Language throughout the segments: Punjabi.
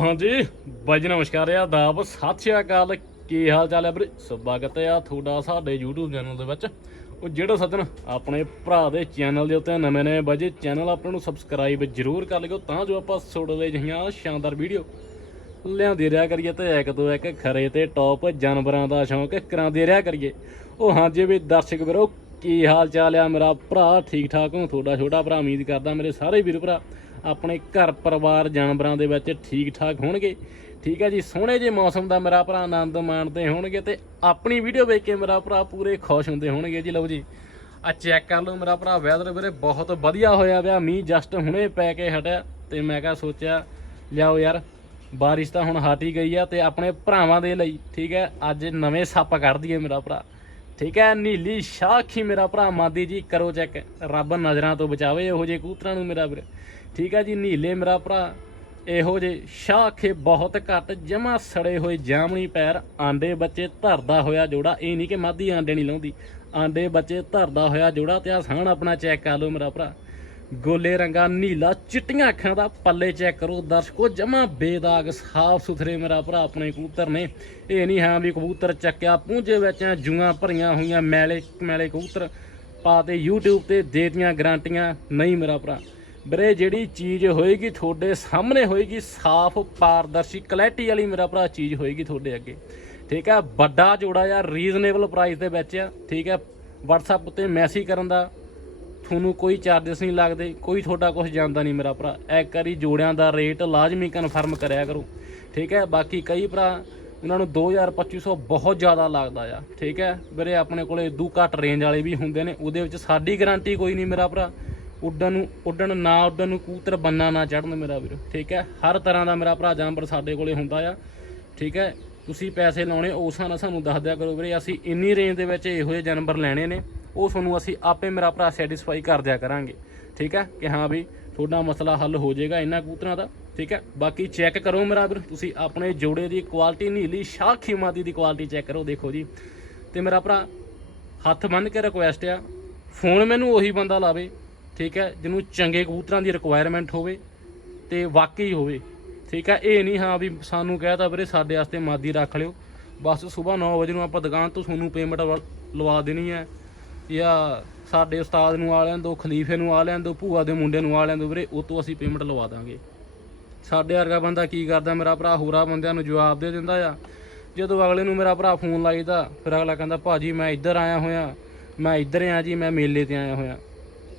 ਹਾਂਜੀ, ਬਾਈ ਨਮਸਕਾਰ ਆ ਆਦਾਬ, ਸਤਿ ਸ਼੍ਰੀ ਅਕਾਲ। ਕੀ ਹਾਲ ਚਾਲ ਹੈ ਵੀਰੇ? ਸਵਾਗਤ ਹੈ ਆ ਤੁਹਾਡਾ ਸਾਡੇ YouTube ਚੈਨਲ ਦੇ ਵਿੱਚ। ਉਹ ਜਿਹੜਾ ਸੱਜਣ ਆਪਣੇ ਭਰਾ ਦੇ ਚੈਨਲ ਦੇ ਉੱਤੇ ਨਵੇਂ ਨਵੇਂ ਬਾਜੀ ਚੈਨਲ ਆਪਣੇ ਨੂੰ ਸਬਸਕ੍ਰਾਈਬ ਜ਼ਰੂਰ ਕਰ ਲਿਓ, ਤਾਂ ਜੋ ਆਪਾਂ ਸੁਣਦੇ ਜਿਹੀਆਂ ਸ਼ਾਨਦਾਰ ਵੀਡੀਓ ਲਿਆਉਂਦੇ ਰਿਹਾ ਕਰੀਏ ਤੇ ਇੱਕ ਤੋਂ ਇੱਕ ਖਰੇ ਤੇ ਟੌਪ ਜਾਨਵਰਾਂ ਦਾ ਸ਼ੌਂਕ ਕਰਾਉਂਦੇ ਰਿਹਾ ਕਰੀਏ। ਉਹ ਹਾਂਜੀ ਵੀ ਦਰਸ਼ਕ ਵੀਰੋ, ਕੀ ਹਾਲ ਚਾਲ ਆ ਮੇਰਾ ਭਰਾ? ਠੀਕ ਠਾਕ ਹੋ? ਤੁਹਾਡਾ ਛੋਟਾ ਭਰਾ, ਉਮੀਦ ਕਰਦਾ ਮੇਰੇ ਸਾਰੇ ਵੀਰ ਭਰਾ। ਆਪਣੇ ਘਰ ਪਰਿਵਾਰ ਜਾਨਵਰਾਂ ਦੇ ਵਿੱਚ ਠੀਕ ਠਾਕ ਹੋਣਗੇ। ਠੀਕ ਹੈ ਜੀ, ਸੋਹਣੇ ਜੇ ਮੌਸਮ ਦਾ ਮੇਰਾ ਭਰਾ ਆਨੰਦ ਮਾਣਦੇ ਹੋਣਗੇ ਤੇ ਆਪਣੀ ਵੀਡੀਓ ਵੇਖ ਕੇ ਮੇਰਾ ਭਰਾ ਪੂਰੇ ਖੁਸ਼ ਹੁੰਦੇ ਹੋਣਗੇ। ਜੀ ਲਓ ਜੀ ਆ ਚੈੱਕ ਕਰ ਲਓ ਮੇਰਾ ਭਰਾ ਵੈਦਰ ਵੀਰੇ ਬਹੁਤ ਵਧੀਆ ਹੋਇਆ ਪਿਆ, ਮੀਂਹ ਜਸਟ ਹੁਣੇ ਪੈ ਕੇ ਹਟਿਆ ਤੇ ਮੈਂ ਕਿਹਾ ਸੋਚਿਆ, ਲਿਆਓ ਯਾਰ, ਬਾਰਿਸ਼ ਤਾਂ ਹੁਣ ਹਟ ਹੀ ਗਈ ਆ ਤੇ ਆਪਣੇ ਭਰਾਵਾਂ ਦੇ ਲਈ, ਠੀਕ ਹੈ, ਅੱਜ ਨਵੇਂ ਸੱਪ ਕੱਢ ਦਈਏ ਮੇਰਾ ਭਰਾ। ਠੀਕ ਹੈ, ਨੀਲੀ ਸ਼ਾਖੀ ਮੇਰਾ ਭਰਾ, ਮਾਦੀ ਜੀ, ਕਰੋ ਚੈੱਕ ਰੱਬ ਨਜ਼ਰਾਂ ਤੋਂ ਬਚਾਵੇ ਇਹੋ ਜਿਹੇ ਕੂਤਰਾਂ ਨੂੰ ਮੇਰਾ ਵੀਰ। ਠੀਕ ਹੈ ਜੀ, ਨੀਲੇ ਮੇਰਾ ਭਰਾ। ਇਹੋ ਜਿਹੇ ਸ਼ਾਖੇ ਬਹੁਤ ਘੱਟ, ਜਮਾ ਸੜੇ ਹੋਏ ਜਾਮਣੀ ਪੈਰ, ਆਂਡੇ ਬੱਚੇ ਧਰਦਾ ਹੋਇਆ ਜੋੜਾ। ਇਹ ਨਹੀਂ ਕਿ ਮਾਦੀ ਆਂਡੇ ਨਹੀਂ ਲਾਉਂਦੀ। ਆਂਡੇ ਬੱਚੇ ਧਰਦਾ ਹੋਇਆ ਜੋੜਾ ਤੇ ਆ ਸਾਹਣ ਆਪਣਾ ਚੈੱਕ ਕਰ ਲਓ ਮੇਰਾ ਭਰਾ। ਗੋਲੇ ਰੰਗਾ ਨੀਲਾ, ਚਿੱਟੀਆਂ ਅੱਖਾਂ ਦਾ ਪੱਲੇ ਚੈੱਕ ਕਰੋ ਦਰਸ਼ਕੋ, ਜਮਾ ਬੇਦਾਗ, ਸਾਫ਼ ਸੁਥਰੇ ਮੇਰਾ ਭਰਾ ਆਪਣੇ ਕਬੂਤਰ ਨੇ। ਇਹ ਨਹੀਂ ਹਾਂ ਵੀ ਕਬੂਤਰ ਚੱਕਿਆ ਪੂੰਝੇ ਵਿੱਚ ਜੂਆਂ ਭਰੀਆਂ ਹੋਈਆਂ, ਮੈਲੇ ਮੈਲੇ ਕਬੂਤਰ। ਪਾਤੇ YouTube ਤੇ ਦੇਤੀਆਂ ਗਾਰੰਟੀਆਂ, ਨਹੀਂ ਮੇਰਾ ਭਰਾ। ਵੀਰੇ, ਜਿਹੜੀ ਚੀਜ਼ ਹੋਏਗੀ ਤੁਹਾਡੇ ਸਾਹਮਣੇ ਹੋਏਗੀ, ਸਾਫ਼ ਪਾਰਦਰਸ਼ੀ ਕਲੈਰਿਟੀ ਵਾਲੀ ਮੇਰਾ ਭਰਾ ਚੀਜ਼ ਹੋਏਗੀ ਤੁਹਾਡੇ ਅੱਗੇ। ਠੀਕ ਹੈ? ਵੱਡਾ ਜੋੜਾ ਆ ਰੀਜ਼ਨੇਬਲ ਪ੍ਰਾਈਸ ਦੇ ਵਿੱਚ ਆ, ਠੀਕ ਹੈ? WhatsApp ਤੇ ਮੈਸੇਜ ਕਰਨ ਦਾ ਤੁਹਾਨੂੰ ਕੋਈ ਚਾਰजेस ਨਹੀਂ ਲੱਗਦੇ, ਕੋਈ ਤੁਹਾਡਾ ਕੁਝ ਜਾਂਦਾ ਨਹੀਂ ਮੇਰਾ ਭਰਾ। ਇੱਕ ਵਾਰੀ ਜੋੜਿਆਂ ਦਾ ਰੇਟ ਲਾਜ਼ਮੀ ਕਨਫਰਮ ਕਰਿਆ ਕਰੋ। ਠੀਕ ਹੈ? ਬਾਕੀ ਕਈ ਭਰਾ ਉਹਨਾਂ ਨੂੰ 2000 2500 ਬਹੁਤ ਜ਼ਿਆਦਾ ਲੱਗਦਾ ਆ। ਠੀਕ ਹੈ? ਵੀਰੇ, ਆਪਣੇ ਕੋਲੇ ਦੂ ਘੱਟ ਰੇਂਜ ਵਾਲੇ ਵੀ ਹੁੰਦੇ ਨੇ, ਉਹਦੇ ਵਿੱਚ ਸਾਡੀ ਗਾਰੰਟੀ ਕੋਈ ਨਹੀਂ ਮੇਰਾ ਭਰਾ। ਉੱਡਣ ਨੂੰ, ਉੱਡਣ ਨਾ ਉੱਡਣ ਨੂੰ ਕੂਤਰ ਬੰਨਾ ਨਾ ਚੜਨ ਮੇਰਾ ਵੀਰ, ਠੀਕ ਹੈ? ਹਰ ਤਰ੍ਹਾਂ ਦਾ ਮੇਰਾ ਭਰਾ ਜਾਨਵਰ ਸਾਡੇ ਕੋਲੇ ਹੁੰਦਾ ਆ, ਠੀਕ ਹੈ? ਤੁਸੀਂ ਪੈਸੇ ਲਾਉਣੇ, ਉਸ ਨਾਲ ਸਾਨੂੰ ਦੱਸ ਦਿਆ ਕਰੋ ਵੀਰੇ, ਅਸੀਂ ਇੰਨੀ ਰੇਂਜ ਦੇ ਵਿੱਚ ਇਹੋ ਜਿਹੇ ਜਾਨਵਰ ਲੈਣੇ ਨੇ, ਉਹ ਤੁਹਾਨੂੰ ਅਸੀਂ ਆਪੇ ਮੇਰਾ ਭਰਾ ਸੈਟੀਸਫਾਈ ਕਰ ਦਿਆ ਕਰਾਂਗੇ, ਠੀਕ ਹੈ? ਕਿ ਹਾਂ ਵੀ ਤੁਹਾਡਾ ਮਸਲਾ ਹੱਲ ਹੋ ਜਾਏਗਾ ਇਹਨਾਂ ਕੂਤਰਾਂ ਦਾ, ਠੀਕ ਹੈ? ਬਾਕੀ ਚੈੱਕ ਕਰੋ ਮੇਰਾ ਵੀਰ, ਤੁਸੀਂ ਆਪਣੇ ਜੋੜੇ ਦੀ ਕੁਆਲਿਟੀ ਨੀਲੀ, ਸ਼ਾਖੀ ਮਾਦੀ ਦੀ ਕੁਆਲਿਟੀ ਚੈੱਕ ਕਰੋ, ਦੇਖੋ ਜੀ। ਤੇ ਮੇਰਾ ਭਰਾ, ਹੱਥ ਬੰਨ ਕੇ ਰਿਕੁਐਸਟ ਆ, ਫੋਨ ਮੈਨੂੰ ਉਹੀ ਬੰਦਾ ਲਾਵੇ ਠੀਕ ਹੈ, ਜਿਹਨੂੰ ਚੰਗੇ ਕਬੂਤਰਾਂ ਦੀ ਰਿਕੁਆਇਰਮੈਂਟ ਹੋਵੇ ਤੇ ਵਾਕਈ ਹੋਵੇ। ਠੀਕ ਹੈ, ਇਹ ਨਹੀਂ ਹਾਂ ਵੀ ਸਾਨੂੰ ਕਹਿਤਾ ਵੀਰੇ ਸਾਡੇ ਵਾਸਤੇ ਮਾਦੀ ਰੱਖ ਲਿਓ। ਬਸ ਸਵੇਰ 9 ਵਜੇ ਨੂੰ ਆਪਾਂ ਦੁਕਾਨ ਤੋਂ ਤੁਹਾਨੂੰ ਪੇਮੈਂਟ ਲਵਾ ਦੇਣੀ ਹੈ। ਜਾਂ ਸਾਡੇ ਉਸਤਾਦ ਨੂੰ ਆ ਲੈਣ ਦੋ, ਖਲੀਫੇ ਨੂੰ ਆ ਲੈਣ ਦੋ, ਭੂਆ ਦੇ ਮੁੰਡੇ ਨੂੰ ਆ ਲੈਣ ਦੋ ਵੀਰੇ, ਉਹ ਤੋਂ ਅਸੀਂ ਪੇਮੈਂਟ ਲਵਾ ਦਾਂਗੇ। ਸਾਡੇ ਵਰਗਾ ਬੰਦਾ ਕੀ ਕਰਦਾ, ਮੇਰਾ ਭਰਾ ਹੋਰਾਂ ਬੰਦਿਆਂ ਨੂੰ ਜਵਾਬ ਦੇ ਦਿੰਦਾ ਆ। ਜਦੋਂ ਅਗਲੇ ਨੂੰ ਮੇਰਾ ਭਰਾ ਫੋਨ ਲਾਈਦਾ, ਫਿਰ ਅਗਲਾ ਕਹਿੰਦਾ, ਭਾਜੀ, ਮੈਂ ਇੱਧਰ ਆਇਆ ਹੋਇਆ, ਮੈਂ ਇੱਧਰ ਆ ਜੀ, ਮੈਂ ਮੇਲੇ ਤੇ ਆਇਆ ਹੋਇਆ।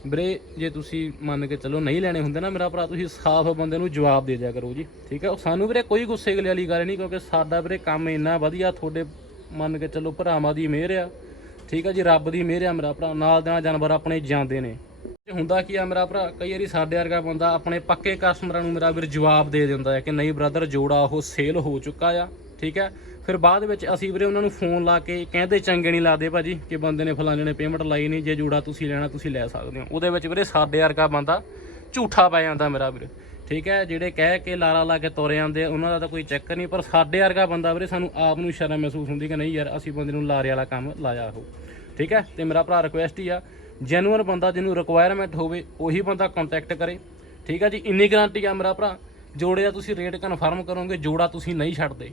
ਵੀਰੇ, ਜੇ ਤੁਸੀਂ ਮੰਨ ਕੇ ਚੱਲੋ ਨਹੀਂ ਲੈਣੇ ਹੁੰਦੇ ਨਾ ਮੇਰਾ ਭਰਾ, ਤੁਸੀਂ ਸਾਫ਼ ਬੰਦੇ ਨੂੰ ਜਵਾਬ ਦੇ ਦਿਆ ਕਰੋ ਜੀ, ਠੀਕ ਹੈ? ਸਾਨੂੰ ਵੀਰੇ ਕੋਈ ਗੁੱਸੇ ਗਲੇ ਵਾਲੀ ਗੱਲ ਨਹੀਂ, ਕਿਉਂਕਿ ਸਾਡਾ ਵੀਰੇ ਕੰਮ ਇੰਨਾ ਵਧੀਆ, ਤੁਹਾਡੇ ਮੰਨ ਕੇ ਚੱਲੋ ਭਰਾਵਾਂ ਦੀ ਮਿਹਰ ਆ, ਠੀਕ ਹੈ ਜੀ? ਰੱਬ ਦੀ ਮਿਹਰ ਆ ਮੇਰਾ ਭਰਾ, ਨਾਲ ਦੇ ਨਾਲ ਜਾਨਵਰ ਆਪਣੇ ਜਾਂਦੇ ਨੇ। ਹੁੰਦਾ ਕੀ ਆ ਮੇਰਾ ਭਰਾ, ਕਈ ਵਾਰੀ ਸਾਡੇ ਵਰਗਾ ਬੰਦਾ ਆਪਣੇ ਪੱਕੇ ਕਸਟਮਰਾਂ ਨੂੰ ਮੇਰਾ ਵੀਰ ਜਵਾਬ ਦੇ ਦਿੰਦਾ ਹੈ ਕਿ ਨਹੀਂ ਬ੍ਰਦਰ ਜੋੜਾ ਉਹ ਸੇਲ ਹੋ ਚੁੱਕਾ ਆ। ਠੀਕ ਹੈ? ਫਿਰ ਬਾਅਦ ਵਿੱਚ ਅਸੀਂ ਵੀਰੇ ਉਹਨਾਂ ਨੂੰ ਫੋਨ ਲਾ ਕੇ ਕਹਿੰਦੇ ਚੰਗੇ ਨਹੀਂ ਲੱਗਦੇ ਭਾਜੀ ਕਿ ਬੰਦੇ ਨੇ ਫਲਾਣੇ ਨੇ ਪੇਮੈਂਟ ਲਾਈ ਨਹੀਂ, ਜੇ ਜੋੜਾ ਤੁਸੀਂ ਲੈਣਾ, ਤੁਸੀਂ ਲੈ ਸਕਦੇ ਹੋ। ਉਹਦੇ ਵਿੱਚ ਵੀਰੇ ਸਾਡੇ ਵਰਗਾ ਬੰਦਾ ਝੂਠਾ ਪੈ ਜਾਂਦਾ ਮੇਰਾ ਵੀਰੇ। ਠੀਕ ਹੈ? ਜਿਹੜੇ ਕਹਿ ਕੇ ਲਾਰਾ ਲਾ ਕੇ ਤੁਰ ਜਾਂਦੇ, ਉਹਨਾਂ ਦਾ ਤਾਂ ਕੋਈ ਚੱਕਰ ਨਹੀਂ, ਪਰ ਸਾਡੇ ਵਰਗਾ ਬੰਦਾ ਵੀਰੇ ਸਾਨੂੰ ਆਪ ਨੂੰ ਸ਼ਰਮ ਮਹਿਸੂਸ ਹੁੰਦੀ ਕਿ ਨਹੀਂ ਯਾਰ, ਅਸੀਂ ਬੰਦੇ ਨੂੰ ਲਾਰੇ ਵਾਲਾ ਕੰਮ ਲਾਇਆ ਹੋ ਠੀਕ ਹੈ? ਤੇ ਮੇਰਾ ਭਰਾ ਰਿਕੁਐਸਟ ਹੀ ਆ ਜੈਨੂਅਨ ਬੰਦਾ ਜਿਹਨੂੰ ਰਿਕੁਆਇਰਮੈਂਟ ਹੋਵੇ, ਉਹੀ ਬੰਦਾ ਕੰਟੈਕਟ ਕਰੇ। ਠੀਕ ਹੈ ਜੀ? ਇੰਨੀ ਗਾਰੰਟੀ ਆ ਮੇਰਾ ਭਰਾ। ਜੋੜੇ ਦਾ ਤੁਸੀਂ ਰੇਟ ਕਨਫਰਮ ਕਰੋਗੇ, ਜੋੜਾ ਤੁਸੀਂ ਨਹੀਂ ਛੱਡਦੇ।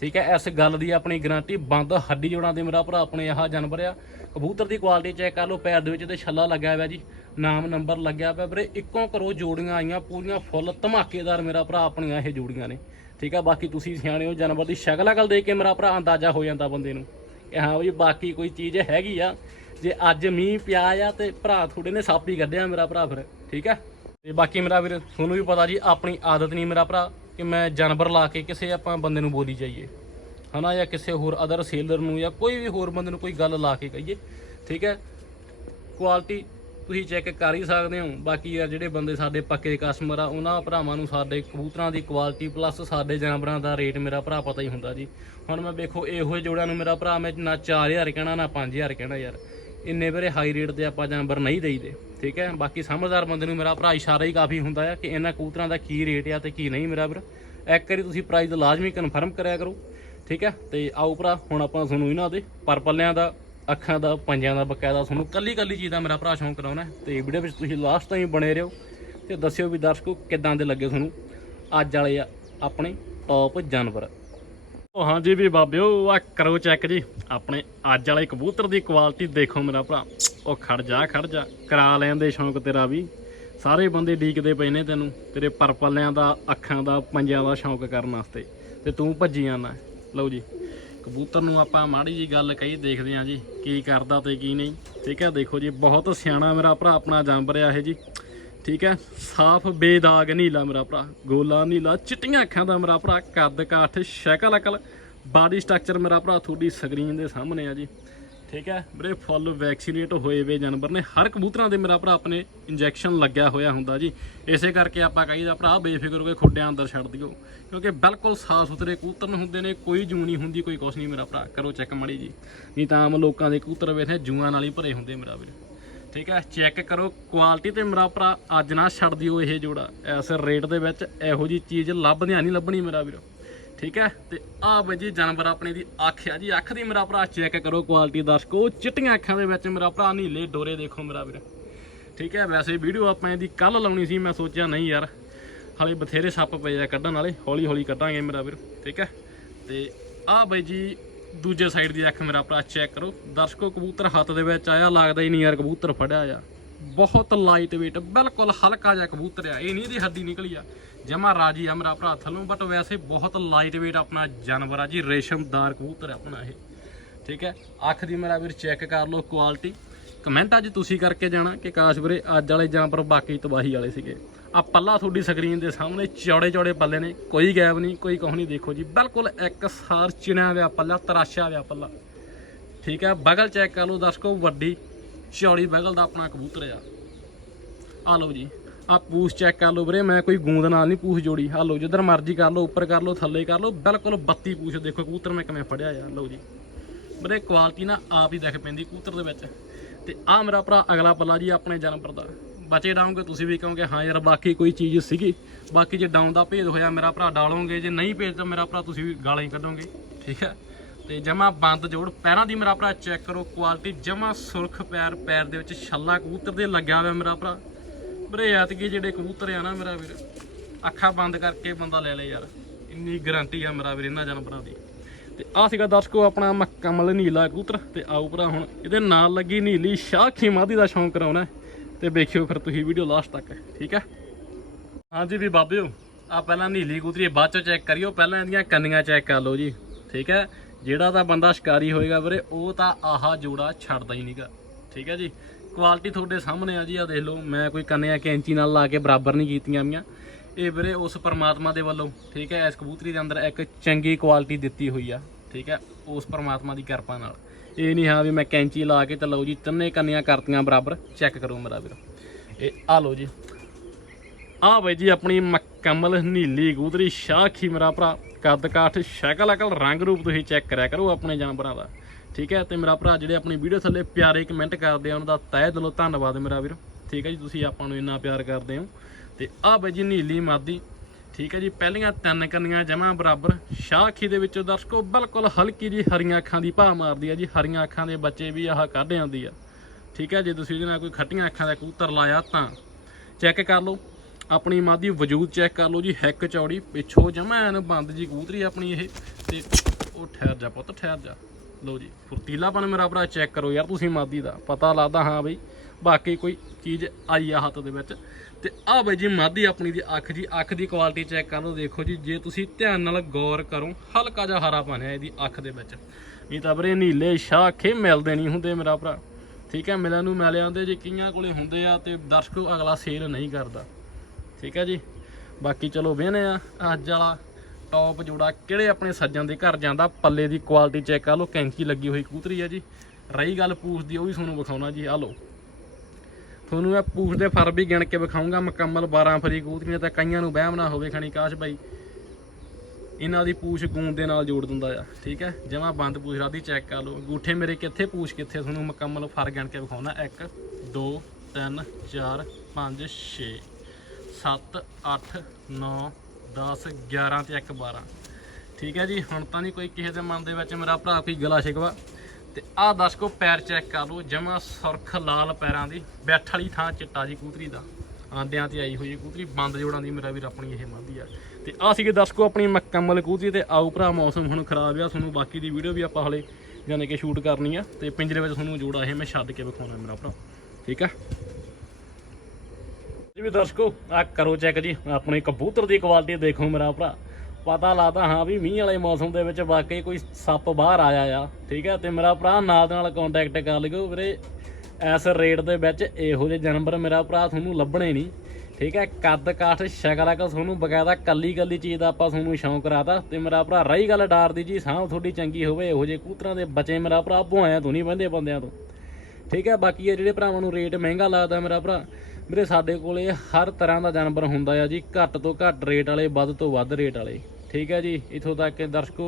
ਠੀਕ ਹੈ, ਇਸ ਗੱਲ ਦੀ ਆਪਣੀ ਗਾਰੰਟੀ ਬੰਦ ਹੱਡੀ ਜੋੜਾਂ ਦੇ ਮੇਰਾ ਭਰਾ ਆਪਣੇ ਆਹ ਜਾਨਵਰ ਆ। ਕਬੂਤਰ ਦੀ ਕੁਆਲਿਟੀ ਚੈੱਕ ਕਰ ਲਓ, ਪੈਰ ਦੇ ਵਿੱਚ ਤੇ ਛੱਲਾ ਲੱਗਿਆ ਹੋਇਆ ਜੀ, ਨਾਮ ਨੰਬਰ ਲੱਗਿਆ ਪਿਆ ਵੀਰੇ, ਇੱਕੋ ਕਰੋ ਜੋੜੀਆਂ ਆਈਆਂ, ਪੂਰੀਆਂ ਫੁੱਲ ਧਮਾਕੇਦਾਰ ਮੇਰਾ ਭਰਾ ਆਪਣੀਆਂ ਇਹ ਜੋੜੀਆਂ ਨੇ। ਠੀਕ ਆ ਬਾਕੀ ਤੁਸੀਂ ਸਿਆਣੇ ਹੋ, ਜਾਨਵਰ ਦੀ ਸ਼ਕਲ ਅਕਲ ਦੇਖ ਕੇ ਮੇਰਾ ਭਰਾ ਅੰਦਾਜ਼ਾ ਹੋ ਜਾਂਦਾ ਬੰਦੇ ਨੂੰ। ਕਿ ਹਾਂ ਵੀ ਬਾਕੀ ਕੋਈ ਚੀਜ਼ ਹੈਗੀ ਆ, ਜੇ ਅੱਜ ਮੀਂਹ ਪਿਆ ਆ ਤੇ ਭਰਾ ਤੁਹਾਡੇ ਨੇ ਸੱਪ ਹੀ ਕੱਢਿਆ ਮੇਰਾ ਭਰਾ ਫਿਰ, ਠੀਕ ਆ ਤੇ ਬਾਕੀ ਮੇਰਾ ਵੀਰ, ਤੁਹਾਨੂੰ ਵੀ ਪਤਾ ਜੀ, ਆਪਣੀ ਆਦਤ ਨਹੀਂ ਮੇਰਾ ਭਰਾ। ਕਿ ਮੈਂ ਜਾਨਵਰ ਲਾ ਕੇ ਕਿਸੇ ਆਪਾਂ ਬੰਦੇ ਨੂੰ ਬੋਲੀ ਜਾਈਏ, ਹਨਾ, ਜਾਂ ਕਿਸੇ ਹੋਰ ਅਦਰ ਸੇਲਰ ਨੂੰ ਜਾਂ ਕੋਈ ਵੀ ਹੋਰ ਬੰਦੇ ਨੂੰ ਕੋਈ ਗੱਲ ਲਾ ਕੇ ਕਹੀਏ, ਠੀਕ ਹੈ? ਕੁਆਲਿਟੀ ਤੁਸੀਂ ਚੈੱਕ ਕਰ ਹੀ ਸਕਦੇ ਹੋ। ਬਾਕੀ ਯਾਰ ਜਿਹੜੇ ਬੰਦੇ ਸਾਡੇ ਪੱਕੇ ਕਸਟਮਰ ਆ, ਉਹਨਾਂ ਭਰਾਵਾਂ ਨੂੰ ਸਾਡੇ ਕਬੂਤਰਾਂ ਦੀ ਕੁਆਲਿਟੀ ਪਲੱਸ ਸਾਡੇ ਜਾਨਵਰਾਂ ਦਾ ਰੇਟ ਮੇਰਾ ਭਰਾ ਪਤਾ ਹੀ ਹੁੰਦਾ ਜੀ। ਹੁਣ ਮੈਂ ਵੇਖੋ, ਇਹੋ ਜਿਹੇ ਜੋੜਿਆਂ ਨੂੰ ਮੇਰਾ ਭਰਾ ਮੈਂ ਨਾ 4000 ਕਹਿਣਾ, ਨਾ 5000 ਕਹਿਣਾ ਯਾਰ। ਇੰਨੇ ਵੀਰੇ ਹਾਈ ਰੇਟ ਤੇ ਆਪਾਂ ਜਾਨਵਰ ਨਹੀਂ ਦੇਈਦੇ। ਠੀਕ ਹੈ? ਬਾਕੀ ਸਮਝਦਾਰ ਬੰਦੇ ਨੂੰ ਮੇਰਾ ਭਰਾ ਇਸ਼ਾਰਾ ਹੀ ਕਾਫੀ ਹੁੰਦਾ ਆ ਕਿ ਇਹਨਾਂ ਕਬੂਤਰਾਂ ਦਾ ਕੀ ਰੇਟ ਆ ਤੇ ਕੀ ਨਹੀਂ ਮੇਰਾ ਵੀਰ। ਇੱਕ ਵਾਰੀ ਤੁਸੀਂ ਪ੍ਰਾਈਸ ਲਾਜ਼ਮੀ ਕਨਫਰਮ ਕਰਿਆ ਕਰੋ, ਠੀਕ ਹੈ? ਤੇ ਆਓ ਭਰਾ, ਹੁਣ ਆਪਾਂ ਤੁਹਾਨੂੰ ਇਹਨਾਂ ਦੇ ਪਰਪਲਿਆਂ ਦਾ, ਅੱਖਾਂ ਦਾ, ਪੰਜਾਂ ਦਾ, ਬਕਾਇਦਾ ਤੁਹਾਨੂੰ ਕੱਲੀ ਕੱਲੀ ਚੀਜ਼ ਦਾ ਮੇਰਾ ਭਰਾ ਸ਼ੌਂਕ ਕਰਾਉਣਾ ਹੈ। ਤੇ ਵੀਡੀਓ ਵਿੱਚ ਤੁਸੀਂ ਲਾਸਟ ਤਾਈਂ ਬਣੇ ਰਹੋ ਤੇ ਦੱਸਿਓ ਵੀ ਦਰਸ਼ਕੋ ਕਿੱਦਾਂ ਦੇ ਲੱਗੇ ਤੁਹਾਨੂੰ ਅੱਜ ਵਾਲੇ ਆ ਆਪਣੇ ਟੌਪ ਜਾਨਵਰ। ਉਹ ਹਾਂਜੀ ਵੀ ਬਾਬਿਓ ਆ ਕਰੋ ਚੈੱਕ ਜੀ। ਆਪਣੇ ਅੱਜ ਵਾਲੇ ਕਬੂਤਰ ਦੀ ਕੁਆਲਿਟੀ ਦੇਖੋ ਮੇਰਾ ਭਰਾ। ਉਹ ਖੜ ਜਾ ਖੜ ਜਾ। ਕਰਾ ਲੈਣ ਦੇ ਸ਼ੌਂਕ ਤੇਰਾ ਵੀ। ਸਾਰੇ ਬੰਦੇ ਡੀਕਦੇ ਪਏ ਨੇ ਤੈਨੂੰ। ਤੇਰੇ ਪਰਪਲਿਆਂ ਦਾ, ਅੱਖਾਂ ਦਾ ਪੰਜਾਂ ਦਾ ਸ਼ੌਂਕ ਕਰਨ ਵਾਸਤੇ। ਤੇ ਤੂੰ ਭੱਜੀ ਜਾਂਦਾ ਲਓ ਜੀ, ਕਬੂਤਰ ਨੂੰ ਆਪਾਂ ਮਾੜੀ ਜੀ ਗੱਲ ਕਹੀ, ਦੇਖਦੇ ਹਾਂ ਜੀ ਕੀ ਕਰਦਾ ਤੇ ਕੀ ਨਹੀਂ। ਠੀਕ ਹੈ, ਦੇਖੋ ਜੀ, ਬਹੁਤ ਸਿਆਣਾ ਮੇਰਾ ਭਰਾ, ਆਪਣਾ ਜਾਨਵਰ ਆ ਇਹ ਜੀ। ਠੀਕ ਹੈ? ਸਾਫ਼ ਬੇਦਾਗ ਨੀਲਾ ਮੇਰਾ ਭਰਾ, ਗੋਲਾ ਨੀਲਾ, ਚਿੱਟੀਆਂ ਅੱਖਾਂ ਦਾ ਮੇਰਾ ਭਰਾ, ਕੱਦ ਕਾਠ, ਸ਼ਕਲ ਅਕਲ ਬਾਡੀ ਸਟਰਕਚਰ ਮੇਰਾ ਭਰਾ ਤੁਹਾਡੀ ਸਕਰੀਨ ਦੇ ਸਾਹਮਣੇ ਆ ਜੀ। ਠੀਕ ਹੈ? ਵੀਰੇ ਫੁੱਲ ਵੈਕਸੀਨੇਟ ਹੋਏ ਵੇ ਜਾਨਵਰ ਨੇ, ਹਰ ਕਬੂਤਰਾਂ ਦੇ ਮੇਰਾ ਭਰਾ ਆਪਣੇ ਇੰਜੈਕਸ਼ਨ ਲੱਗਿਆ ਹੋਇਆ ਹੁੰਦਾ ਜੀ। ਇਸੇ ਕਰਕੇ ਆਪਾਂ ਕਹੀਦਾ ਭਰਾ, ਬੇਫਿਕਰ ਹੋ ਕੇ ਖੁੱਡਿਆਂ ਅੰਦਰ ਛੱਡ ਦਿਓ, ਕਿਉਂਕਿ ਬਿਲਕੁਲ ਸਾਫ਼ ਸੁਥਰੇ ਕਬੂਤਰ ਹੁੰਦੇ ਨੇ, ਕੋਈ ਜੂ ਨਹੀਂ ਹੁੰਦੀ, ਕੋਈ ਕੁਛ ਨਹੀਂ ਮੇਰਾ ਭਰਾ। ਕਰੋ ਚੈੱਕ ਮੜੀ ਜੀ। ਨਹੀਂ ਤਾਂ ਆਮ ਲੋਕਾਂ ਦੇ ਕਬੂਤਰ ਵੇਖੇ ਜੂਆਂ ਨਾਲ ਹੀ ਭਰੇ ਹੁੰਦੇ ਮੇਰਾ ਵੀਰੇ। ਠੀਕ ਹੈ ਚੈੱਕ ਕਰੋ ਕੁਆਲਿਟੀ ਤੇ ਮੇਰਾ ਭਰਾ ਅੱਜ ਨਾ ਛੱਡ ਦਿਓ ਇਹ ਜੋੜਾ। ਇਸ ਰੇਟ ਦੇ ਵਿੱਚ ਇਹੋ ਜੀ ਚੀਜ਼ ਲੱਭਦਿਆਂ ਨਹੀਂ ਲੱਭਣੀ ਮੇਰਾ ਵੀਰ। ਠੀਕ ਹੈ, ਤੇ ਆਹ ਬਈ ਜੀ ਜਾਨਵਰ ਆਪਣੇ ਦੀ ਅੱਖ ਆ ਜੀ, ਅੱਖ ਦੀ ਮੇਰਾ ਭਰਾ ਚੈੱਕ ਕਰੋ ਕੁਆਲਿਟੀ ਦਰਸ਼ਕੋ। ਚਿੱਟੀਆਂ ਅੱਖਾਂ ਦੇ ਵਿੱਚ ਮੇਰਾ ਭਰਾ ਨੀਲੇ ਡੋਰੇ ਦੇਖੋ ਮੇਰਾ ਵੀਰ। ਠੀਕ ਹੈ, ਵੈਸੇ ਵੀਡੀਓ ਆਪਾਂ ਇਹਦੀ ਕੱਲ ਲਾਉਣੀ ਸੀ, ਮੈਂ ਸੋਚਿਆ ਨਹੀਂ ਯਾਰ, ਹਾਲੇ ਬਥੇਰੇ ਸੱਪ ਪਏ ਆ ਕੱਢਣ ਵਾਲੇ ਹੌਲੀ ਹੌਲੀ ਕੱਢਾਂਗੇ ਮੇਰਾ ਵੀਰ। ਠੀਕ ਹੈ, ਤੇ ਆਹ ਬਾਈ ਜੀ ਦੂਜੇ ਸਾਈਡ ਦੀ ਅੱਖ ਮੇਰਾ ਭਰਾ ਚੈੱਕ ਕਰੋ। ਦਰਸ਼ਕੋ, ਕਬੂਤਰ ਹੱਥ ਦੇ ਵਿੱਚ ਆਇਆ, ਲੱਗਦਾ ਹੀ ਨਹੀਂ ਯਾਰ ਕਬੂਤਰ ਫੜਿਆ ਆ ਬਹੁਤ ਲਾਈਟ weight, ਬਿਲਕੁਲ ਹਲਕਾ ਜਿਹਾ ਕਬੂਤਰ ਆ। ਇਹ ਨਹੀਂ ਇਹਦੀ ਹੱਡੀ ਨਿਕਲੀ ਆ। ਜਮਾ ਰਾਜੀ ਆ ਮੇਰਾ ਭਰਾ ਥੱਲੋਂ ਬਟ ਵੈਸੇ ਬਹੁਤ ਲਾਈਟ weight ਆਪਣਾ ਜਾਨਵਰ ਆ ਜੀ, ਰੇਸ਼ਮਦਾਰ ਕਬੂਤਰ ਆਪਣਾ ਇਹ। ਠੀਕ ਹੈ? ਅੱਖ ਦੀ ਮੇਰਾ ਵੀਰ ਚੈੱਕ ਕਰ ਲਓ ਕੁਆਲਿਟੀ ਕਮੈਂਟ ਅੱਜ ਤੁਸੀਂ ਕਰਕੇ ਜਾਣਾ ਕਿ ਕਾਸ਼ ਵੀਰੇ ਅੱਜ ਵਾਲੇ ਜਾਂ ਪਰ ਬਾਕੀ ਤਬਾਹੀ ਵਾਲੇ ਸੀਗੇ। ਆ ਪੱਲਾ ਤੁਹਾਡੀ ਸਕਰੀਨ ਦੇ ਸਾਹਮਣੇ, ਚੌੜੇ ਚੌੜੇ ਪੱਲੇ ਨੇ, ਕੋਈ ਗੈਪ ਨਹੀਂ, ਕੋਈ ਕੁਛ ਨਹੀਂ, ਦੇਖੋ ਜੀ, ਬਿਲਕੁਲ ਇੱਕ ਸਾਰ ਚਿਣਿਆ ਹੋਇਆ ਪੱਲਾ, ਤਰਾਸ਼ਿਆ ਹੋਇਆ ਪੱਲਾ। ਠੀਕ ਹੈ, ਬਗਲ ਚੈੱਕ ਕਰ ਲਓ ਦਰਸ਼ਕੋ, ਵੱਡੀ ਚੌੜੀ ਬਗਲ ਦਾ ਆਪਣਾ ਕਬੂਤਰ ਆ। ਆ ਲਓ ਜੀ, ਆ ਪੂਛ ਚੈੱਕ ਕਰ ਲਓ ਵੀਰੇ, ਮੈਂ ਕੋਈ ਗੂੰਦ ਨਾਲ ਨਹੀਂ ਪੂਛ ਜੋੜੀ। ਆ ਲਓ, ਜਿੱਧਰ ਮਰਜ਼ੀ ਕਰ ਲਓ, ਉੱਪਰ ਕਰ ਲਓ, ਥੱਲੇ ਕਰ ਲਓ, ਬਿਲਕੁਲ 32 ਪੂਛ, ਦੇਖੋ ਕਬੂਤਰ ਮੈਂ ਕਿਵੇਂ ਫੜਿਆ ਆ, ਲਓ ਜੀ। ਵੀਰੇ ਕੁਆਲਿਟੀ ਨਾ ਆਪ ਹੀ ਦਿਖ ਪੈਂਦੀ ਕਬੂਤਰ ਦੇ ਵਿੱਚ। ਤੇ ਆ ਮੇਰਾ ਭਰਾ ਅਗਲਾ ਪੱਲਾ ਜੀ, ਆਪਣੇ ਜਨਮ ਦਾ ਬਚੇ ਡਾਉਂਗੇ ਤੁਸੀਂ ਵੀ ਕਹੋਗੇ, ਹਾਂ ਯਾਰ, ਬਾਕੀ ਕੋਈ ਚੀਜ਼ ਸੀਗੀ। ਬਾਕੀ ਜੇ ਡਾਊਨ ਦਾ ਭੇਦ ਹੋਇਆ, ਮੇਰਾ ਭਰਾ ਡਾਲੋਗੇ, ਜੇ ਨਹੀਂ ਭੇਜ ਤਾਂ ਮੇਰਾ ਭਰਾ ਤੁਸੀਂ ਵੀ ਗਾਲਾਂ ਹੀ ਕੱਢੋਗੇ। ਠੀਕ ਹੈ? ਤੇ ਜਮਾ ਬੰਦ ਜੋੜ, ਪੈਰਾਂ ਦੀ ਮੇਰਾ ਭਰਾ ਚੈੱਕ ਕਰੋ ਕੁਆਲਿਟੀ ਜਮਾ ਸੁਰਖ ਪੈਰ ਪੈਰ ਦੇ ਵਿੱਚ ਛੱਲਾ ਕਬੂਤਰ ਦੇ ਲੱਗਿਆ ਹੋਇਆ ਮੇਰਾ ਭਰਾ। ਵੀਰੇ, ਐਤਕੀ ਜਿਹੜੇ ਕਬੂਤਰ ਆ ਨਾ ਮੇਰਾ ਵੀਰ, ਅੱਖਾਂ ਬੰਦ ਕਰਕੇ ਬੰਦਾ ਲੈ ਲੈ ਯਾਰ। ਇੰਨੀ ਗਾਰੰਟੀ ਆ ਮੇਰਾ ਵੀਰ ਇਹਨਾਂ ਜਾਨਵਰਾਂ ਦੀ। ਤੇ ਆ ਸੀਗਾ ਦਰਸ਼ਕੋ ਆਪਣਾ ਮਕਮਲ ਨੀਲਾ ਕਬੂਤਰ। ਤੇ ਆਓ ਭਰਾ ਹੁਣ, ਇਹਦੇ ਨਾਲ ਲੱਗੀ ਨੀਲੀ ਸ਼ਾਖੀ ਮਾਦੀ ਦਾ ਸ਼ੌਂਕ ਕਰਾਉਣਾ। ਤੇ ਵੇਖਿਓ ਫਿਰ ਤੁਸੀਂ ਵੀਡੀਓ ਲਾਸਟ ਤੱਕ, ਠੀਕ ਹੈ? ਹਾਂਜੀ ਵੀ ਬਾਬਿਓ ਆ ਪਹਿਲਾਂ ਨੀਲੀ ਕੂਤਰੀ ਬਾਅਦ 'ਚੋਂ ਚੈੱਕ ਕਰਿਓ, ਪਹਿਲਾਂ ਇਹਦੀਆਂ ਕੰਨੀਆਂ ਚੈੱਕ ਕਰ ਲਓ ਜੀ, ਠੀਕ ਹੈ? ਜਿਹੜਾ ਤਾਂ ਬੰਦਾ ਸ਼ਿਕਾਰੀ ਹੋਏਗਾ ਵੀਰੇ, ਉਹ ਤਾਂ ਆਹਾ ਜੋੜਾ ਛੱਡਦਾ ਹੀ ਨਹੀਂਗਾ ਠੀਕ ਹੈ ਜੀ? ਕੁਆਲਿਟੀ ਤੁਹਾਡੇ ਸਾਹਮਣੇ ਆ ਜੀ ਆ ਦੇਖ ਲਓ, ਮੈਂ ਕੋਈ ਕੰਨਿਆਂ ਕੈਂਚੀ ਨਾਲ ਲਾ ਕੇ ਬਰਾਬਰ ਨਹੀਂ ਕੀਤੀਆਂ ਮੀਆਂ ਇਹ ਵੀਰੇ ਉਸ ਪਰਮਾਤਮਾ ਦੇ ਵੱਲੋਂ, ਠੀਕ ਹੈ? ਇਸ ਕਬੂਤਰੀ ਦੇ ਅੰਦਰ ਇੱਕ ਚੰਗੀ ਕੁਆਲਿਟੀ ਦਿੱਤੀ ਹੋਈ ਆ, ਠੀਕ ਹੈ? ਉਸ ਪਰਮਾਤਮਾ ਦੀ ਕਿਰਪਾ ਨਾਲ। ਇਹ ਨਹੀਂ ਹਾਂ ਵੀ ਮੈਂ ਕੈਂਚੀ ਲਾ ਕੇ ਤੇ ਲਓ ਜੀ, ਤਿੰਨੇ ਕੰਨੀਆਂ ਕਰਤੀਆਂ ਬਰਾਬਰ। ਚੈੱਕ ਕਰੋ ਮੇਰਾ ਵੀਰ। ਇਹ ਆ ਲਓ ਜੀ। ਆ ਬਈ ਜੀ ਆਪਣੀ ਮਕਮਲ ਨੀਲੀ ਗੂਦਰੀ ਸ਼ਾਖੀ ਮੇਰਾ ਭਰਾ। ਕੱਦ ਕਾਠ, ਸ਼ਕਲ ਅਕਲ, ਰੰਗ ਰੂਪ ਤੁਸੀਂ ਚੈੱਕ ਕਰਿਆ ਕਰੋ ਆਪਣੇ ਜਾਨਵਰਾਂ ਦਾ। ਠੀਕ ਹੈ ਤੇ ਮੇਰਾ ਭਰਾ ਜਿਹੜੇ ਆਪਣੀ ਵੀਡੀਓ ਥੱਲੇ ਪਿਆਰੇ ਕਮੈਂਟ ਕਰਦੇ ਆ, ਉਹਨਾਂ ਦਾ ਤਹਿ ਦਿਲੋਂ ਧੰਨਵਾਦ ਮੇਰਾ ਵੀਰ। ਠੀਕ ਹੈ ਜੀ, ਤੁਸੀਂ ਆਪਾਂ ਨੂੰ ਇੰਨਾ ਪਿਆਰ ਕਰਦੇ ਹੋ। ਤੇ ਆ ਬਈ ਜੀ ਨੀਲੀ ਮਾਦੀ ਠੀਕ ਹੈ ਜੀ, ਪਹਿਲੀਆਂ ਤਿੰਨ ਕੰਨੀਆਂ ਜਮਾ ਬਰਾਬਰ। ਸ਼ਾਹ ਅੱਖੀ ਦੇ ਵਿੱਚ ਦਰਸ਼ਕੋ ਬਿਲਕੁਲ ਹਲਕੀ ਜੀ ਹਰੀਆਂ ਅੱਖਾਂ ਦੀ ਭਾਅ ਮਾਰਦੀ ਆ ਜੀ, ਹਰੀਆਂ ਅੱਖਾਂ ਦੇ ਬੱਚੇ ਵੀ ਆਹ ਕੱਢ ਜਾਂਦੀ ਆ। ਠੀਕ ਹੈ, ਜੇ ਤੁਸੀਂ ਇਹਦੇ ਨਾਲ ਕੋਈ ਖੱਟੀਆਂ ਅੱਖਾਂ ਦਾ ਕਬੂਤਰ ਲਾਇਆ ਤਾਂ ਚੈੱਕ ਕਰ ਲਓ, ਆਪਣੀ ਮਾਦੀ ਵਜੂਦ ਚੈੱਕ ਕਰ ਲਓ ਜੀ, ਹੈਕ ਚੌੜੀ, ਪਿੱਛੋਂ ਜਮਾ ਐਨ ਬੰਦ ਜੀ ਕਬੂਤਰੀ ਆਪਣੀ ਇਹ, ਤੇ ਉਹ ਠਹਿਰ ਜਾ ਪੁੱਤ, ਠਹਿਰ ਜਾ। ਲਓ ਜੀ, ਫੁਰਤੀਲਾਪਨ ਮੇਰਾ ਭਰਾ ਚੈੱਕ ਕਰੋ ਯਾਰ ਤੁਸੀਂ ਮਾਦੀ ਦਾ, ਪਤਾ ਲੱਗਦਾ, ਹਾਂ ਬਈ, ਬਾਕੀ ਕੋਈ ਚੀਜ਼ ਆਈ ਆ ਹੱਥ ਦੇ ਵਿੱਚ। ਤੇ ਆਹ ਬਾਈ ਜੀ ਮਾਦੀ ਆਪਣੀ ਦੀ ਅੱਖ ਜੀ, ਅੱਖ ਦੀ ਕੁਆਲਿਟੀ ਚੈੱਕ ਕਰ ਲਓ ਦੇਖੋ ਜੀ, ਜੇ ਤੁਸੀਂ ਧਿਆਨ ਨਾਲ ਗੌਰ ਕਰੋ, ਹਲਕਾ ਜਿਹਾ ਹਰਾ ਬਣਿਆ ਇਹਦੀ ਅੱਖ ਦੇ ਵਿੱਚ। ਨਹੀਂ ਤਾਂ ਵੀਰੇ ਨੀਲੇ ਸ਼ਾਖੇ ਮਿਲਦੇ ਨਹੀਂ ਹੁੰਦੇ ਮੇਰਾ ਭਰਾ। ਠੀਕ ਹੈ, ਮਿਲਣ ਨੂੰ ਮਿਲ ਆਉਂਦੇ ਜੇ ਕਈਆਂ ਕੋਲੇ ਹੁੰਦੇ ਆ ਤੇ ਦਰਸ਼ਕ ਅਗਲਾ ਸੇਲ ਨਹੀਂ ਕਰਦਾ। ਠੀਕ ਹੈ ਜੀ, ਬਾਕੀ ਚਲੋ ਵੇਹਨੇ ਆ, ਅੱਜ ਵਾਲਾ ਟੌਪ ਜੋੜਾ ਕਿਹੜੇ ਆਪਣੇ ਸੱਜਣ ਦੇ ਘਰ ਜਾਂਦਾ, ਪੱਲੇ ਦੀ ਕੁਆਲਿਟੀ ਚੈੱਕ ਕਰ ਲਓ, ਕੈਂਚੀ ਲੱਗੀ ਹੋਈ ਕੂਤਰੀ ਆ ਜੀ। ਰਹੀ ਗੱਲ ਪੂਛ ਦੀ, ਉਹ ਵੀ ਤੁਹਾਨੂੰ ਵਿਖਾਉਣਾ ਜੀ ਆ ਲਓ। ਤੁਹਾਨੂੰ ਮੈਂ ਪੂਛ ਦੇ ਫਰ ਵੀ ਗਿਣ ਕੇ ਵਿਖਾਉਂਗਾ, ਮੁਕੰਮਲ 12 ਫਰੀ ਕਬੂਤਰੀਆਂ ਤਾਂ ਕਈਆਂ ਨੂੰ ਵਹਿਮ ਨਾ ਹੋਵੇ ਖਣੀ ਕਾਸ਼ ਬਾਈ। ਇਹਨਾਂ ਦੀ ਪੂਛ ਗੂੰਦ ਦੇ ਨਾਲ ਜੋੜ ਦਿੰਦਾ ਆ, ਠੀਕ ਹੈ? ਜਮਾ ਬੰਦ ਪੂਛ ਰਾਦੀ ਚੈੱਕ ਕਰ ਲਓ। ਅੰਗੂਠੇ ਮੇਰੇ ਕਿੱਥੇ ਪੂਛ ਕਿੱਥੇ ਤੁਹਾਨੂੰ ਮੁਕੰਮਲ ਫਰ ਗਿਣ ਕੇ ਵਿਖਾਉਣਾ। 1 2 3 4 5 6 7 8 9 10 11 ਤੇ 1 12 ਠੀਕ ਹੈ ਜੀ? ਹੁਣ ਤਾਂ ਨਹੀਂ ਕੋਈ ਕਿਸੇ ਦੇ ਮਨ ਦੇ ਵਿੱਚ ਮੇਰਾ ਭਰਾ ਕੋਈ ਗਲਾ ਸ਼ਿਕਵਾ। ਤੇ ਆਹ ਦਰਸ਼ਕੋ ਪੈਰ ਚੈੱਕ ਕਰ ਲਓ, ਜਮਾ ਸੁਰਖ ਲਾਲ ਪੈਰਾਂ ਦੀ ਬੈਠ ਵਾਲੀ ਥਾਂ ਚਿੱਟਾ ਜੀ ਕੂਤਰੀ ਦਾ। ਆਂਡਿਆਂ ਤੇ ਆਈ ਹੋਈ ਹੈ ਕਬੂਤਰੀ ਬੰਦ ਜੋੜਾਂ ਦੀ ਮੇਰਾ ਵੀਰ ਆਪਣੀ ਇਹ ਮੰਦੀ ਆ। ਤੇ ਆ ਸੀਗੇ ਦਰਸ਼ਕੋ ਆਪਣੀ ਮੁਕੰਮਲ ਕੂਤਰੀ ਤੇ ਆਓ ਭਰਾ, ਮੌਸਮ ਹੁਣ ਖਰਾਬ ਆ, ਤੁਹਾਨੂੰ ਬਾਕੀ ਦੀ ਵੀਡੀਓ ਵੀ ਆਪਾਂ ਹਲੇ ਜਾਨੇ ਕਿ ਸ਼ੂਟ ਕਰਨੀ ਆ। ਤੇ ਪਿੰਜਰੇ ਵਿੱਚ ਤੁਹਾਨੂੰ ਜੋੜਾ ਇਹ ਮੈਂ ਛੱਡ ਕੇ ਵਿਖਾਉਣਾ ਮੇਰਾ ਭਰਾ। ਠੀਕ ਆ? ਜੀ ਵੀ ਦਰਸ਼ਕੋ ਆ ਕਰੋ ਚੈੱਕ ਜੀ, ਆਪਣੇ ਕਬੂਤਰ ਦੀ ਕੁਆਲਿਟੀ ਦੇਖੋ ਮੇਰਾ ਭਰਾ। ਪਤਾ ਲੱਗਦਾ, ਹਾਂ ਵੀ ਮੀਂਹ ਵਾਲੇ ਮੌਸਮ ਦੇ ਵਿੱਚ ਵਾਕਈ ਕੋਈ ਸੱਪ ਬਾਹਰ ਆਇਆ ਆ, ਠੀਕ ਹੈ ਤੇ ਮੇਰਾ ਭਰਾ ਨਾਲ ਨਾਲ ਕੰਟੈਕਟ ਕਰ ਲਿਓ ਵੀਰੇ। ਇਸ ਰੇਟ ਦੇ ਵਿੱਚ ਇਹੋ ਜਿਹੇ ਜਾਨਵਰ ਮੇਰਾ ਭਰਾ ਤੁਹਾਨੂੰ ਲੱਭਣੇ ਨਹੀਂ, ਠੀਕ ਹੈ ਕੱਦ ਕਾਠ ਸ਼ਕਲ ਅਕਲ ਤੁਹਾਨੂੰ ਬਕਾਇਦਾ ਕੱਲੀ ਕੱਲੀ ਚੀਜ਼ ਦਾ ਆਪਾਂ ਤੁਹਾਨੂੰ ਸ਼ੌਂਕ ਕਰਾਤਾ। ਤੇ ਮੇਰਾ ਭਰਾ ਰਹੀ ਗੱਲ ਡਾਰ ਦੀ ਜੀ ਸਾਹ ਤੁਹਾਡੀ ਚੰਗੀ ਹੋਵੇ, ਇਹੋ ਜਿਹੇ ਕੂਤਰਾਂ ਦੇ ਬਚੇ ਮੇਰਾ ਭਰਾ ਭੁਆਇਆਂ ਤੋਂ ਨਹੀਂ ਬੰਦੇ ਬੰਦਿਆਂ ਤੋਂ। ਠੀਕ ਹੈ ਬਾਕੀ ਇਹ ਜਿਹੜੇ ਭਰਾਵਾਂ ਨੂੰ ਰੇਟ ਮਹਿੰਗਾ ਲੱਗਦਾ ਮੇਰਾ ਭਰਾ, ਵੀਰੇ ਸਾਡੇ ਕੋਲੇ ਹਰ ਤਰ੍ਹਾਂ ਦਾ ਜਾਨਵਰ ਹੁੰਦਾ ਆ ਜੀ, ਘੱਟ ਤੋਂ ਘੱਟ ਰੇਟ ਵਾਲੇ, ਵੱਧ ਤੋਂ ਵੱਧ ਰੇਟ ਵਾਲੇ। ਠੀਕ ਹੈ ਜੀ, ਇਥੋਂ ਤੱਕ ਕਿ ਦਰਸ਼ਕੋ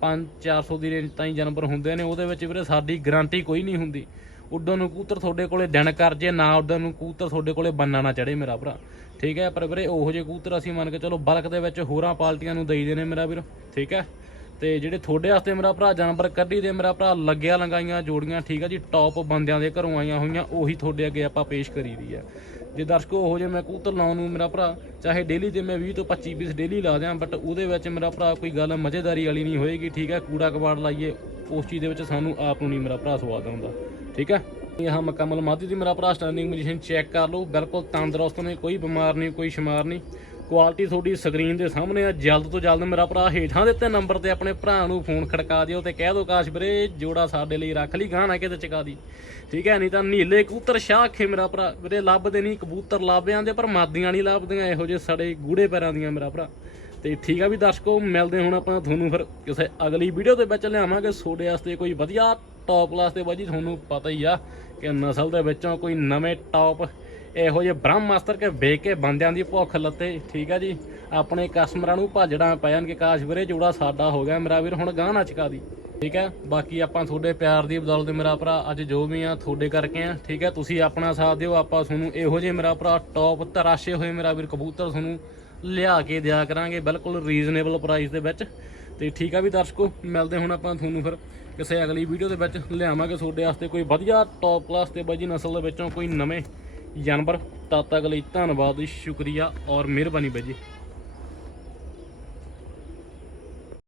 5-400 ਦੀ ਰੇਂਜ ਤਾਈਂ ਜਾਨਵਰ ਹੁੰਦੇ ਨੇ, ਉਹਦੇ ਵਿੱਚ ਵੀਰੇ ਸਾਡੀ ਗਾਰੰਟੀ ਕੋਈ ਨਹੀਂ ਹੁੰਦੀ। ਉੱਡਣ ਨੂੰ ਕੂਤਰ ਤੁਹਾਡੇ ਕੋਲੇ ਦਿਨ ਕਰ ਜੇ, ਨਾ ਉੱਡਣ ਨੂੰ ਕੂਤਰ ਤੁਹਾਡੇ ਕੋਲੇ ਬੰਨਾ ਨਾ ਚੜੇ ਮੇਰਾ ਭਰਾ। ਠੀਕ ਹੈ, ਪਰ ਵੀਰੇ ਉਹੋ ਜਿਹੇ ਕੂਤਰ ਅਸੀਂ ਮੰਨ ਕੇ ਚਲੋ ਬਲਕ ਦੇ ਵਿੱਚ ਹੋਰਾਂ ਪਾਲਟੀਆਂ ਨੂੰ ਦੇਈਦੇ ਨੇ ਮੇਰਾ ਵੀਰ, ਠੀਕ ਹੈ। ਤੇ ਜਿਹੜੇ ਤੁਹਾਡੇ ਵਾਸਤੇ ਮੇਰਾ ਭਰਾ ਜਾਨਵਰ ਕੱਢੀ ਦੇ ਮੇਰਾ ਭਰਾ, ਲੱਗਿਆ ਲੰਗਾਈਆਂ, ਜੋੜੀਆਂ, ਠੀਕ ਆ ਜੀ ਟੌਪ ਬੰਦਿਆਂ ਦੇ ਘਰੋਂ ਆਈਆਂ ਹੋਈਆਂ, ਉਹੀ ਤੁਹਾਡੇ ਅੱਗੇ ਆਪਾਂ ਪੇਸ਼ ਕਰੀ ਕਰੀਦੀ ਆ ਜੇ ਦਰਸ਼ਕੋ ਉਹੋ ਜੇ ਮੈਂ ਕਬੂਤਰ ਲਾਉਣ ਨੂੰ ਮੇਰਾ ਭਰਾ, ਚਾਹੇ ਡੇਲੀ ਤੇ ਮੈਂ 20 ਤੋਂ 25 ਪੀਸ ਡੇਲੀ ਲਾ ਦਿਆਂ ਬਟ ਉਹਦੇ ਵਿੱਚ ਮੇਰਾ ਭਰਾ ਕੋਈ ਗੱਲ ਮਜ਼ੇਦਾਰੀ ਵਾਲੀ ਨਹੀਂ ਹੋਏਗੀ, ਠੀਕ ਹੈ? ਕੂੜਾ ਕਬਾੜ ਲਾਈਏ, ਉਸ ਚੀਜ਼ ਦੇ ਵਿੱਚ ਸਾਨੂੰ ਆਪ ਨੂੰ ਨਹੀਂ ਮੇਰਾ ਭਰਾ ਸਵਾਦ ਆਉਂਦਾ, ਠੀਕ ਹੈ? ਇਹ ਮੁਕੰਮਲ ਮਾਦੀ ਦੀ ਮੇਰਾ ਭਰਾ ਸਟੈਂਡਿੰਗ ਪੋਜੀਸ਼ਨ ਚੈੱਕ ਕਰ ਲਓ, ਬਿਲਕੁਲ ਤੰਦਰੁਸਤ ਨੇ, ਕੋਈ ਬਿਮਾਰ ਨਹੀਂ, ਕੋਈ ਸ਼ਮਾਰ ਨਹੀਂ। ਕੁਆਲਿਟੀ ਤੁਹਾਡੀ ਸਕਰੀਨ ਦੇ ਸਾਹਮਣੇ ਆ। ਜਲਦ ਤੋਂ ਜਲਦ ਮੇਰਾ ਭਰਾ ਹੇਠਾਂ ਦਿੱਤੇ ਨੰਬਰ ਤੇ ਆਪਣੇ ਭਰਾ ਨੂੰ ਫੋਨ ਖੜਕਾ ਦਿਓ ਤੇ ਕਹਿ ਦਿਓ, ਕਾਸ਼ ਵੀਰੇ ਜੋੜਾ ਸਾਡੇ ਲਈ ਰੱਖ ਲਈ ਗਾਂ ਨਾ ਕਿਤੇ ਚਕਾ ਦੀ। ਠੀਕ ਹੈ, ਨਹੀਂ ਤਾਂ ਨੀਲੇ ਕਬੂਤਰ ਸ਼ਾਹ ਆਖੇ ਮੇਰਾ ਭਰਾ। ਵੀਰੇ ਲੱਭਦੇ ਨਹੀਂ ਕਬੂਤਰ ਲੱਭ ਜਾਂਦੇ ਪਰ ਮਾਦੀਆਂ ਨਹੀਂ ਲੱਭਦੀਆਂ, ਇਹੋ ਜਿਹੇ ਸੜੇ ਗੂੜੇ ਪੈਰਾਂ ਦੀਆਂ ਮੇਰਾ ਭਰਾ। ਤੇ ਠੀਕ ਆ ਵੀ ਦਰਸ਼ਕੋ, ਮਿਲਦੇ ਹੁਣ ਆਪਾਂ ਤੁਹਾਨੂੰ ਫਿਰ ਕਿਸੇ ਅਗਲੀ ਵੀਡੀਓ ਦੇ ਵਿੱਚ ਲਿਆਵਾਂਗੇ। ਤੁਹਾਡੇ ਵਾਸਤੇ ਕੋਈ ਵਧੀਆ ਟੌਪ ਕਲਾਸ ਦੇ ਬਾਜੀ, ਤੁਹਾਨੂੰ ਪਤਾ ਹੀ ਆ ਕਿ ਨਸਲ ਦੇ ਵਿੱਚੋਂ ਕੋਈ ਨਵੇਂ ਟੌਪ ਇਹੋ ਜਿਹੇ ਬ੍ਰਹਮ ਮਾਸਟਰ ਕੇ ਵੇਖ ਕੇ ਬੰਦਿਆਂ ਦੀ ਭੁੱਖ ਲੱਤੇ, ਠੀਕ ਆ ਜੀ? ਆਪਣੇ ਕਸਟਮਰਾਂ ਨੂੰ ਭਾਜੜਾਂ ਪੈ ਜਾਣਗੇ ਕਾਸ਼ ਵੀਰੇ ਜੋੜਾ ਸਾਡਾ ਹੋ ਗਿਆ ਮੇਰਾ ਵੀਰ, ਹੁਣ ਗਾਂ ਨਾ ਚਕਾ ਦੀ ਠੀਕ ਹੈ ਬਾਕੀ ਆਪਾਂ ਤੁਹਾਡੇ ਪਿਆਰ ਦੀ ਬਦੌਲਤ ਮੇਰਾ ਭਰਾ, ਅੱਜ ਜੋ ਵੀ ਆ ਤੁਹਾਡੇ ਕਰਕੇ ਆ, ਠੀਕ ਹੈ ਤੁਸੀਂ ਆਪਣਾ ਸਾਥ ਦਿਓ, ਆਪਾਂ ਤੁਹਾਨੂੰ ਇਹੋ ਜਿਹੇ ਮੇਰਾ ਭਰਾ ਟੌਪ ਤਰਾਸ਼ੇ ਹੋਏ ਮੇਰਾ ਵੀਰ ਕਬੂਤਰ ਤੁਹਾਨੂੰ ਲਿਆ ਕੇ ਦਿਆ ਕਰਾਂਗੇ, ਬਿਲਕੁਲ ਰੀਜ਼ਨੇਬਲ ਪ੍ਰਾਈਸ ਦੇ ਵਿੱਚ। ਤੇ ਠੀਕ ਆ ਵੀ ਦਰਸ਼ਕੋ, ਮਿਲਦੇ ਹੁਣ ਆਪਾਂ ਤੁਹਾਨੂੰ ਫਿਰ ਕਿਸੇ ਅਗਲੀ ਵੀਡੀਓ ਦੇ ਵਿੱਚ। ਲਿਆਵਾਂਗੇ ਤੁਹਾਡੇ ਵਾਸਤੇ ਕੋਈ ਵਧੀਆ ਟੌਪ ਕਲਾਸ ਤੇ ਬਾਈ ਨਸਲ ਦੇ ਵਿੱਚੋਂ ਕੋਈ ਨਵੇਂ ਜਾਨਵਰ ਤਦ ਤੱਕ ਲਈ ਧੰਨਵਾਦ ਸ਼ੁਕਰੀਆ ਔਰ ਮਿਹਰਬਾਨੀ ਬਾਈ ਜੀ।